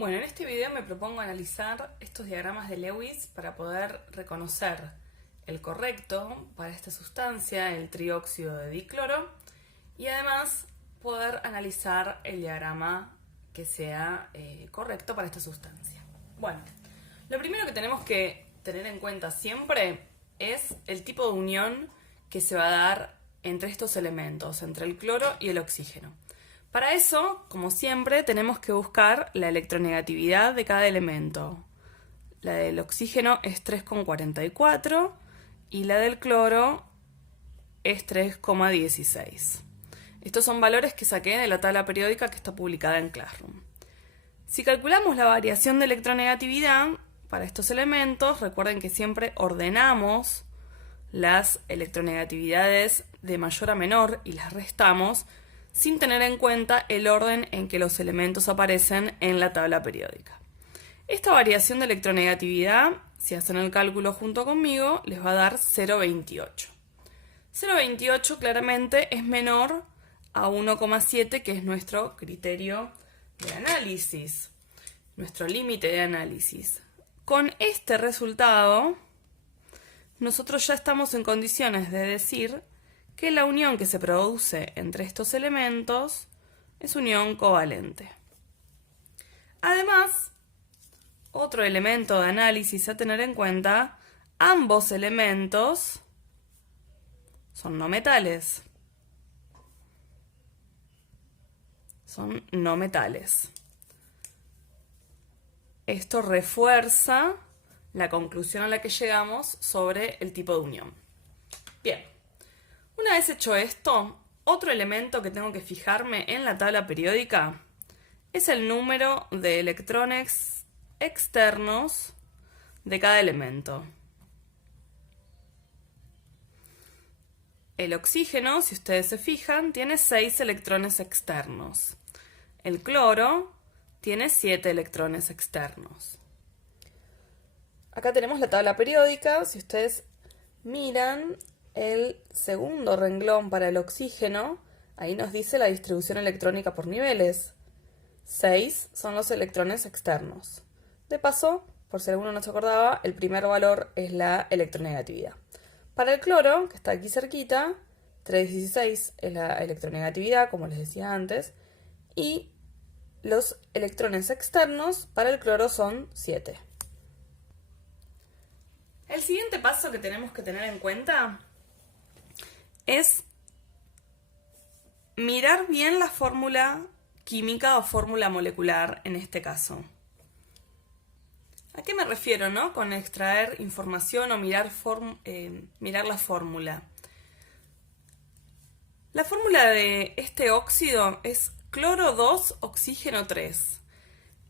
Bueno, en este video me propongo analizar estos diagramas de Lewis para poder reconocer el correcto para esta sustancia, el trióxido de dicloro, y además poder analizar el diagrama que sea correcto para esta sustancia. Bueno, lo primero que tenemos que tener en cuenta siempre es el tipo de unión que se va a dar entre estos elementos, entre el cloro y el oxígeno. Para eso, como siempre, tenemos que buscar la electronegatividad de cada elemento. La del oxígeno es 3,44 y la del cloro es 3,16. Estos son valores que saqué de la tabla periódica que está publicada en Classroom. Si calculamos la variación de electronegatividad para estos elementos, recuerden que siempre ordenamos las electronegatividades de mayor a menor y las restamos sin tener en cuenta el orden en que los elementos aparecen en la tabla periódica. Esta variación de electronegatividad, si hacen el cálculo junto conmigo, les va a dar 0,28. 0,28 claramente es menor a 1,7, que es nuestro criterio de análisis, nuestro límite de análisis. Con este resultado, nosotros ya estamos en condiciones de decir que la unión que se produce entre estos elementos es unión covalente. Además, otro elemento de análisis a tener en cuenta, ambos elementos son no metales. Son no metales. Esto refuerza la conclusión a la que llegamos sobre el tipo de unión. Bien. Una vez hecho esto, otro elemento que tengo que fijarme en la tabla periódica es el número de electrones externos de cada elemento. El oxígeno, si ustedes se fijan, tiene 6 electrones externos. El cloro tiene 7 electrones externos. Acá tenemos la tabla periódica. Si ustedes miran el segundo renglón para el oxígeno, ahí nos dice la distribución electrónica por niveles. 6 son los electrones externos. De paso, por si alguno no se acordaba, el primer valor es la electronegatividad. Para el cloro, que está aquí cerquita, 3,16 es la electronegatividad, como les decía antes, y los electrones externos para el cloro son 7. El siguiente paso que tenemos que tener en cuenta es mirar bien la fórmula química o fórmula molecular en este caso. ¿A qué me refiero, no? Con extraer información o mirar la fórmula. La fórmula de este óxido es cloro 2, oxígeno 3.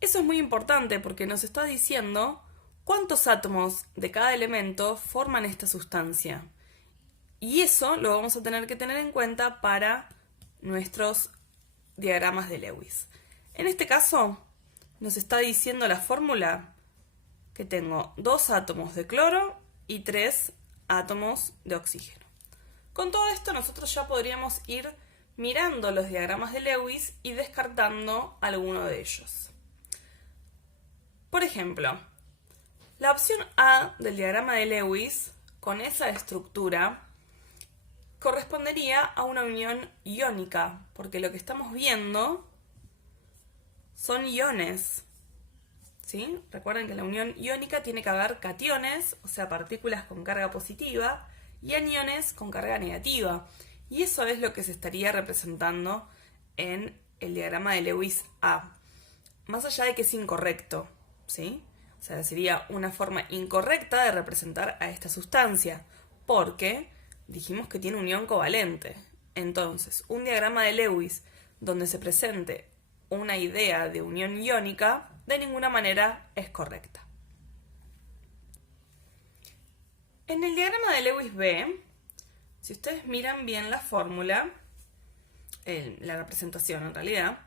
Eso es muy importante porque nos está diciendo cuántos átomos de cada elemento forman esta sustancia. Y eso lo vamos a tener que tener en cuenta para nuestros diagramas de Lewis. En este caso, nos está diciendo la fórmula que tengo 2 átomos de cloro y 3 átomos de oxígeno. Con todo esto, nosotros ya podríamos ir mirando los diagramas de Lewis y descartando alguno de ellos. Por ejemplo, la opción A del diagrama de Lewis, con esa estructura, correspondería a una unión iónica, porque lo que estamos viendo son iones, ¿sí? Recuerden que en la unión iónica tiene que haber cationes, o sea, partículas con carga positiva, y aniones con carga negativa. Y eso es lo que se estaría representando en el diagrama de Lewis A. Más allá de que es incorrecto, ¿sí? O sea, sería una forma incorrecta de representar a esta sustancia, porque dijimos que tiene unión covalente. Entonces, un diagrama de Lewis donde se presente una idea de unión iónica de ninguna manera es correcta. En el diagrama de Lewis B, si ustedes miran bien la fórmula, la representación en realidad,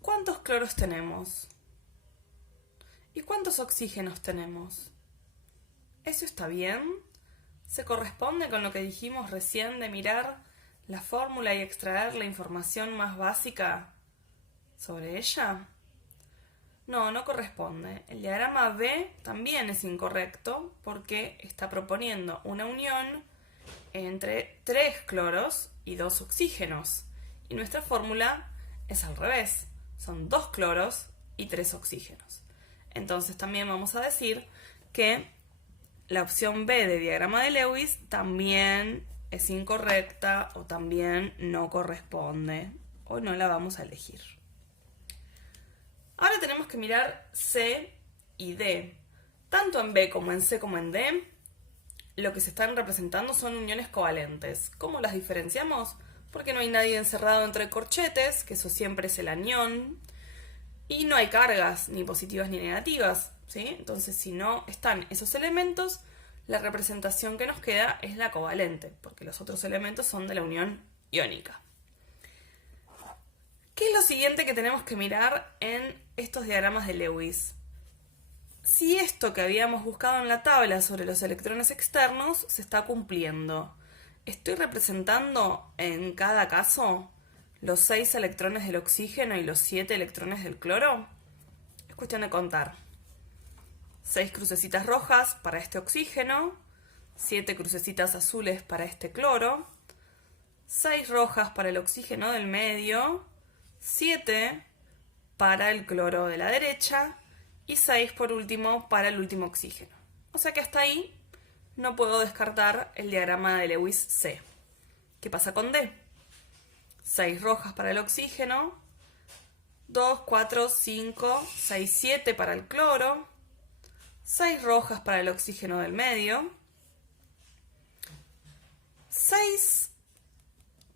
¿cuántos cloros tenemos? ¿Y cuántos oxígenos tenemos? ¿Eso está bien? ¿Se corresponde con lo que dijimos recién de mirar la fórmula y extraer la información más básica sobre ella? No, no corresponde. El diagrama B también es incorrecto porque está proponiendo una unión entre 3 cloros y 2 oxígenos. Y nuestra fórmula es al revés. Son 2 cloros y 3 oxígenos. Entonces también vamos a decir que la opción B de diagrama de Lewis también es incorrecta o también no corresponde o no la vamos a elegir. Ahora tenemos que mirar C y D. Tanto en B como en C como en D, lo que se están representando son uniones covalentes. ¿Cómo las diferenciamos? Porque no hay nadie encerrado entre corchetes, que eso siempre es el anión, y no hay cargas ni positivas ni negativas, ¿sí? Entonces, si no están esos elementos, la representación que nos queda es la covalente, porque los otros elementos son de la unión iónica. ¿Qué es lo siguiente que tenemos que mirar en estos diagramas de Lewis? Si esto que habíamos buscado en la tabla sobre los electrones externos se está cumpliendo. ¿Estoy representando en cada caso los 6 electrones del oxígeno y los 7 electrones del cloro? Es cuestión de contar. 6 crucecitas rojas para este oxígeno, 7 crucecitas azules para este cloro, 6 rojas para el oxígeno del medio, 7 para el cloro de la derecha y 6 por último para el último oxígeno. O sea que hasta ahí no puedo descartar el diagrama de Lewis C. ¿Qué pasa con D? 6 rojas para el oxígeno, 2, 4, 5, 6, 7 para el cloro, 6 rojas para el oxígeno del medio, 6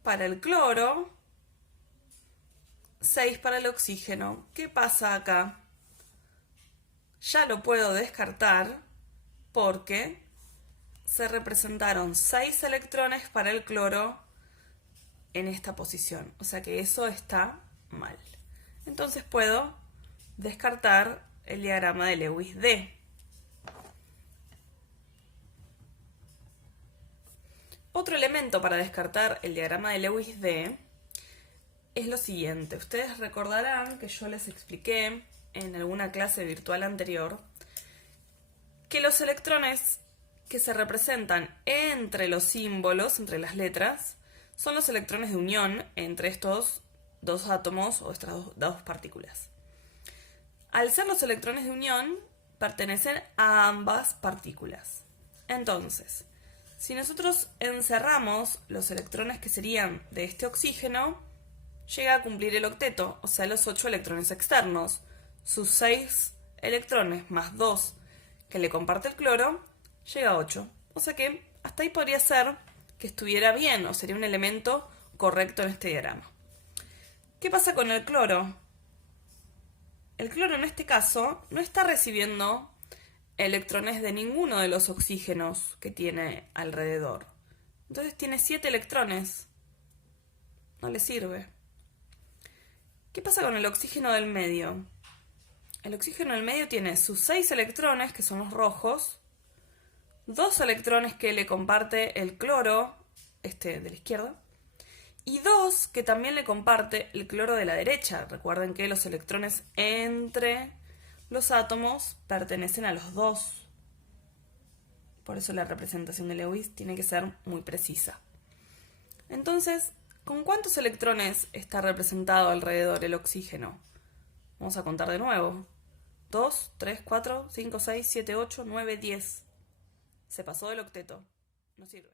para el cloro, 6 para el oxígeno. ¿Qué pasa acá? Ya lo puedo descartar porque se representaron 6 electrones para el cloro en esta posición. O sea que eso está mal. Entonces puedo descartar el diagrama de Lewis D. Otro elemento para descartar el diagrama de Lewis D es lo siguiente. Ustedes recordarán que yo les expliqué en alguna clase virtual anterior que los electrones que se representan entre los símbolos, entre las letras, son los electrones de unión entre estos dos átomos o estas dos partículas. Al ser los electrones de unión, pertenecen a ambas partículas. Entonces, si nosotros encerramos los electrones que serían de este oxígeno, llega a cumplir el octeto, o sea, los 8 electrones externos. Sus 6 electrones más 2 que le comparte el cloro, llega a 8. O sea que hasta ahí podría ser que estuviera bien, o sería un elemento correcto en este diagrama. ¿Qué pasa con el cloro? El cloro en este caso no está recibiendo electrones de ninguno de los oxígenos que tiene alrededor. Entonces tiene 7 electrones. No le sirve. ¿Qué pasa con el oxígeno del medio? El oxígeno del medio tiene sus 6 electrones, que son los rojos, 2 electrones que le comparte el cloro, este de la izquierda, y 2 que también le comparte el cloro de la derecha. Recuerden que los electrones entre los átomos pertenecen a los 2. Por eso la representación de Lewis tiene que ser muy precisa. Entonces, ¿con cuántos electrones está representado alrededor el oxígeno? Vamos a contar de nuevo. 2, 3, 4, 5, 6, 7, 8, 9, 10. Se pasó del octeto. No sirve.